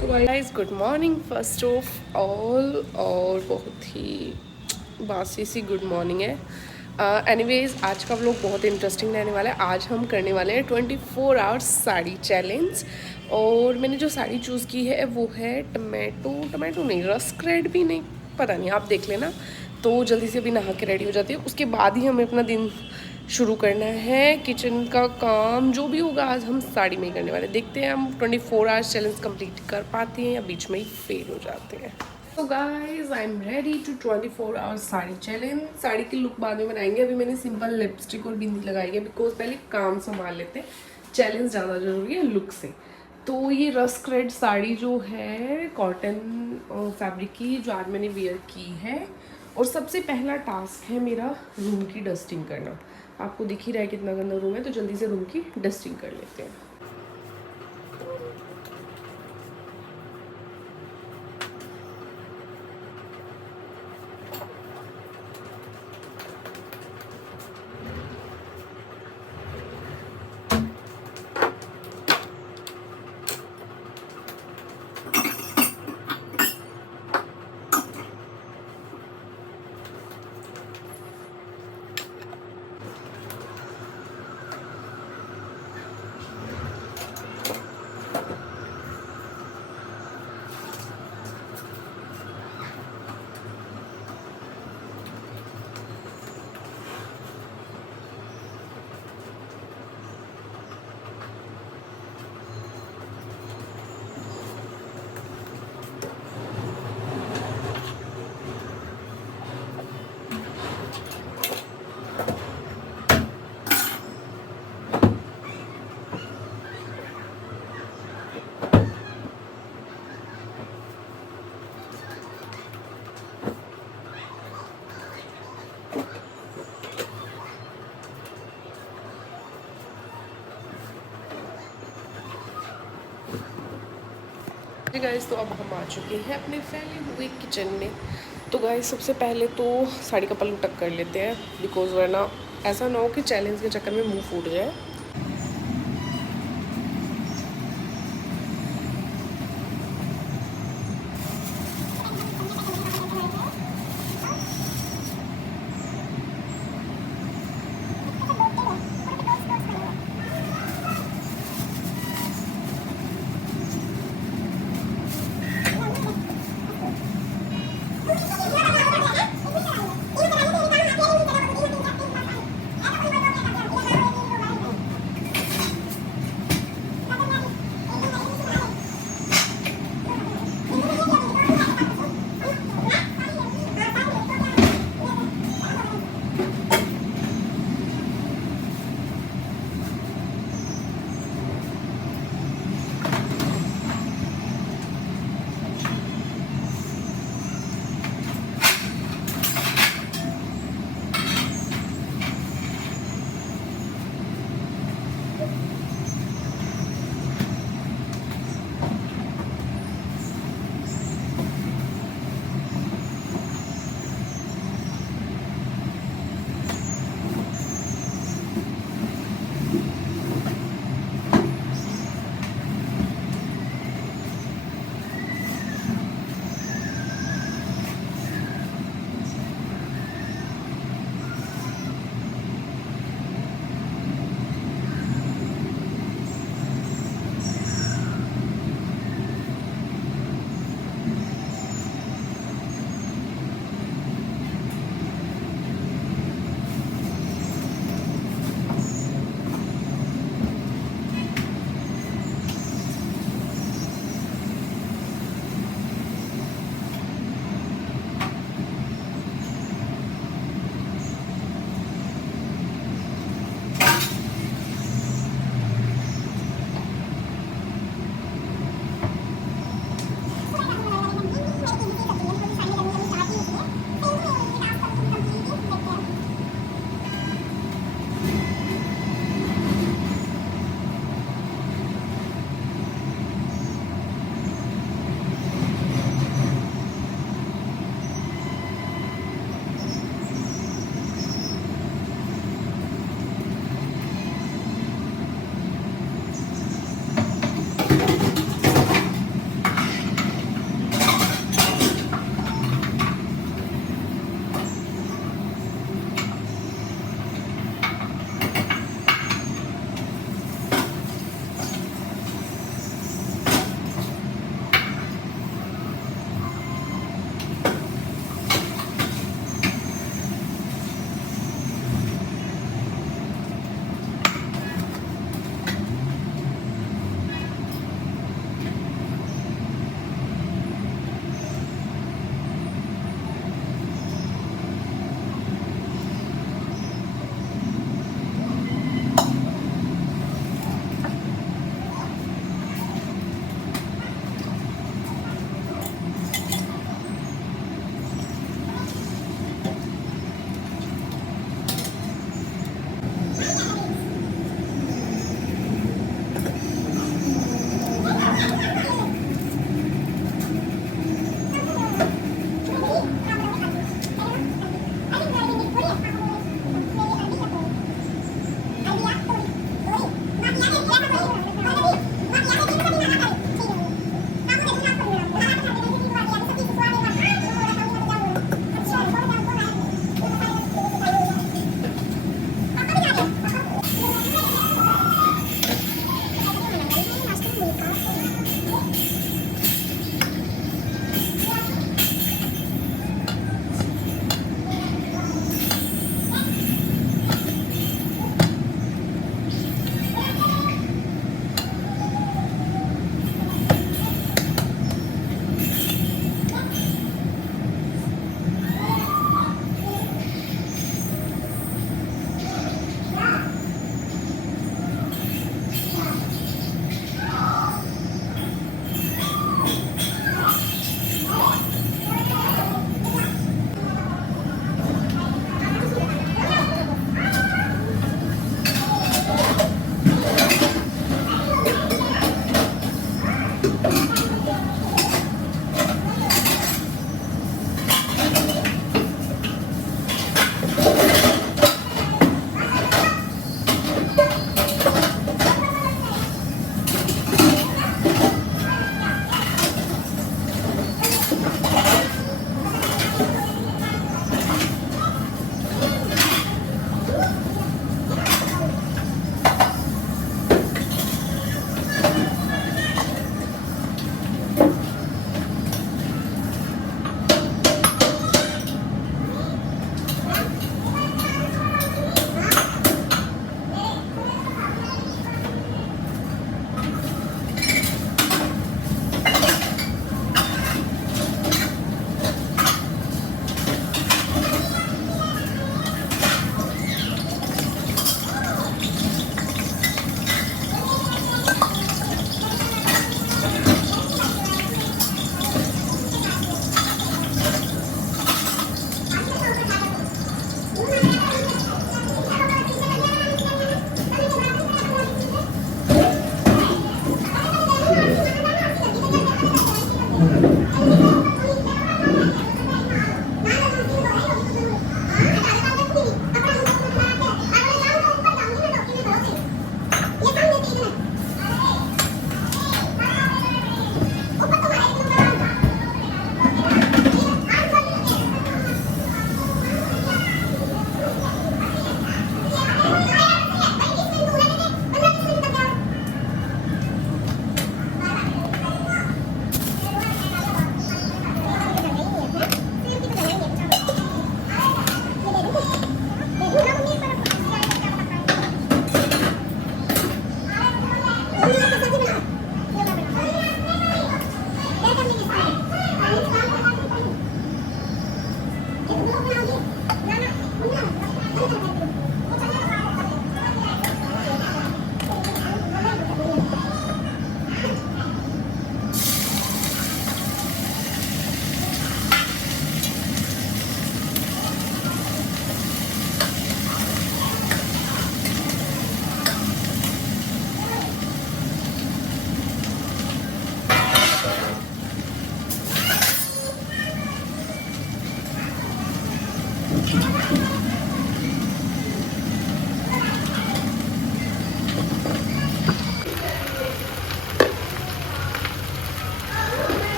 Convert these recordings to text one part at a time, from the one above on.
So guys, good morning first of all. और बहुत ही बासी सी गुड मॉर्निंग है। एनीवेज आज का व्लॉग बहुत इंटरेस्टिंग रहने वाला है। आज हम करने वाले हैं 24 आवर्स साड़ी चैलेंज। और मैंने जो साड़ी चूज़ की है वो है टमाटो नहीं, रस्क रेड भी नहीं, पता नहीं, आप देख लेना। तो जल्दी से अभी नहा के रेडी हो जाती है, उसके बाद ही हमें अपना दिन शुरू करना है। किचन का काम जो भी होगा आज हम साड़ी में ही करने वाले। देखते हैं हम 24 आवर्स चैलेंज कंप्लीट कर पाते हैं या बीच में ही फेल हो जाते हैं। तो guys I am ready to 24 hours sari challenge. Sari की लुक बाद में बनाएंगे। अभी मैंने सिंपल लिपस्टिक और बिंदी लगाई है बिकॉज पहले काम संभाल लेते हैं, चैलेंज ज़्यादा जरूरी है लुक से। तो ये रस्क रेड साड़ी जो है कॉटन फैब्रिक की, जो आज मैंने वेयर की है। और सबसे पहला टास्क है मेरा रूम की डस्टिंग करना। आपको दिख ही रहा है कितना गंदा रूम है, तो जल्दी से रूम की डस्टिंग कर लेते हैं। गाइस तो अब हम आ चुके हैं अपने फैले हुए किचन में। तो गाइस सबसे पहले तो साड़ी का पल्लू टक कर लेते हैं, बिकॉज वरना ऐसा ना हो कि चैलेंज के चक्कर में मुंह फूट जाए।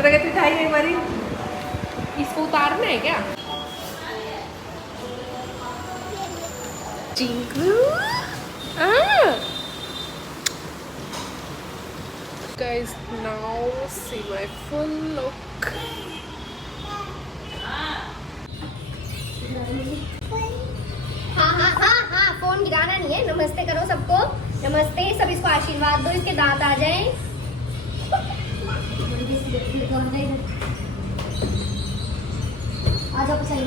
प्रगति ढाई एक बारी इसको उतारना है क्या? Chinku guys, now see my full look. हाँ, फोन गिराना नहीं है। नमस्ते करो सबको, नमस्ते। सब इसको आशीर्वाद दो, इसके दांत आ जाएं। आज आप सही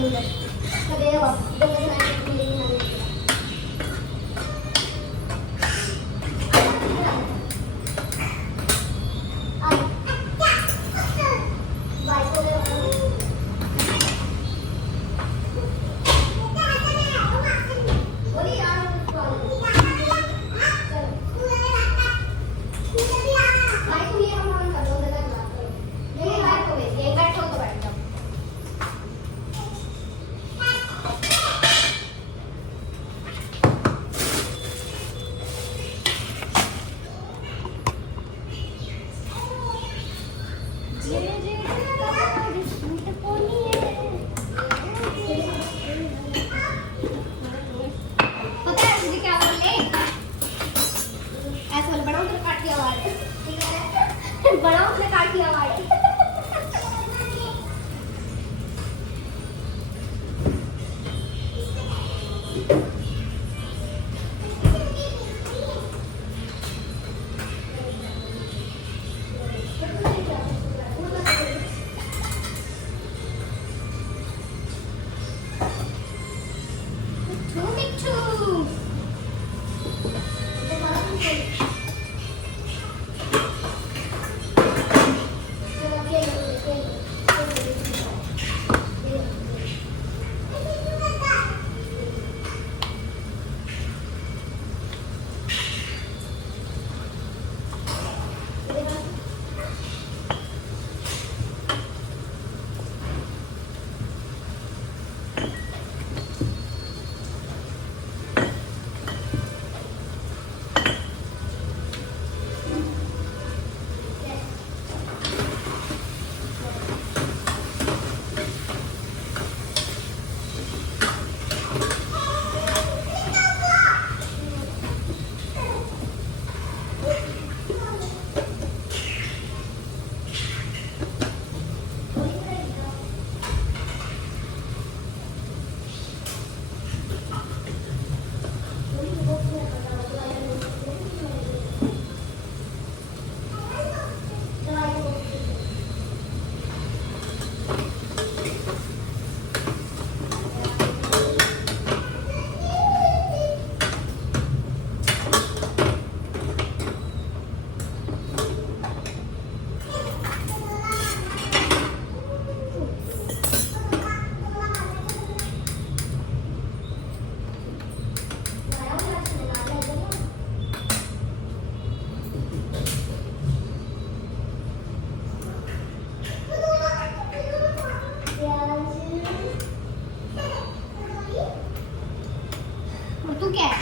तू क्या है?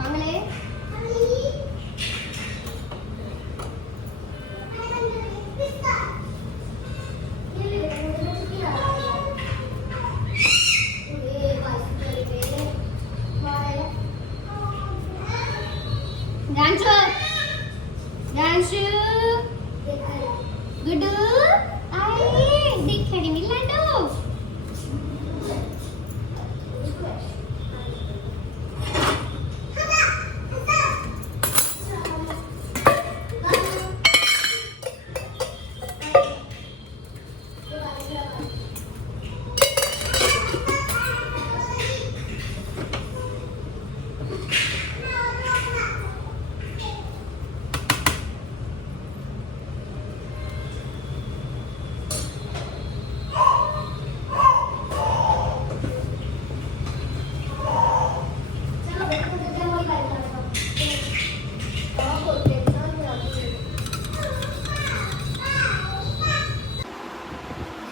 मंगले Ganshu, Ganshu, Gudu, aye, दिखेगी नहीं लड्डू।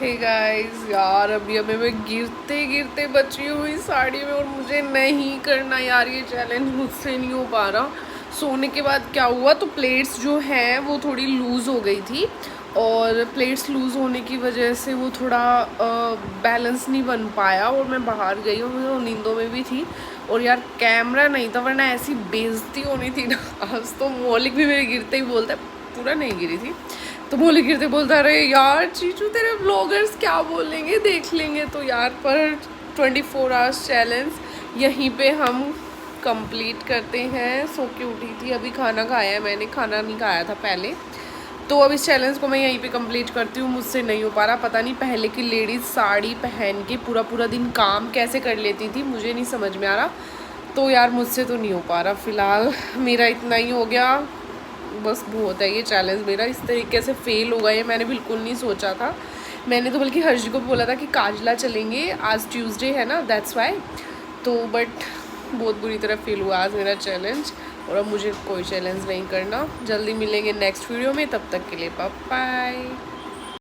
हे गाइस यार, अभी मैं गिरते गिरते बची हुई साड़ी में और मुझे नहीं करना यार, ये चैलेंज मुझसे नहीं हो पा रहा। सोने के बाद क्या हुआ, तो प्लेट्स जो हैं वो थोड़ी लूज़ हो गई थी और प्लेट्स लूज़ होने की वजह से वो थोड़ा बैलेंस नहीं बन पाया और मैं बाहर गई और मैं नींदों में भी थी और यार कैमरा नहीं था, वरना ऐसी बेइज्जती होनी थी ना। आज तो मौलिक भी मेरे गिरते ही बोलता है, पूरा नहीं गिरी थी तो मौलिक गिरते बोलता रहे यार चीचू तेरे ब्लॉगर्स क्या बोलेंगे, देख लेंगे। तो यार पर 24 आवर्स चैलेंज यहीं पे हम कंप्लीट करते हैं। सो के उठी थी, अभी खाना खाया है मैंने, खाना नहीं खाया था पहले। तो अब इस चैलेंज को मैं यहीं पे कंप्लीट करती हूँ, मुझसे नहीं हो पा रहा। पता नहीं पहले की लेडीज़ साड़ी पहन के पूरा पूरा दिन काम कैसे कर लेती थी, मुझे नहीं समझ में आ रहा। तो यार मुझसे तो नहीं हो पा रहा, फ़िलहाल मेरा इतना ही हो गया, बस बहुत है ये चैलेंज मेरा। इस तरीके से फेल होगा ये मैंने बिल्कुल नहीं सोचा था। मैंने तो बल्कि हर्ष को बोला था कि काजला चलेंगे, आज ट्यूसडे है ना, दैट्स वाई। तो बट बहुत बुरी तरह फेल हुआ आज मेरा चैलेंज और अब मुझे कोई चैलेंज नहीं करना। जल्दी मिलेंगे नेक्स्ट वीडियो में, तब तक के लिए बाय बाय।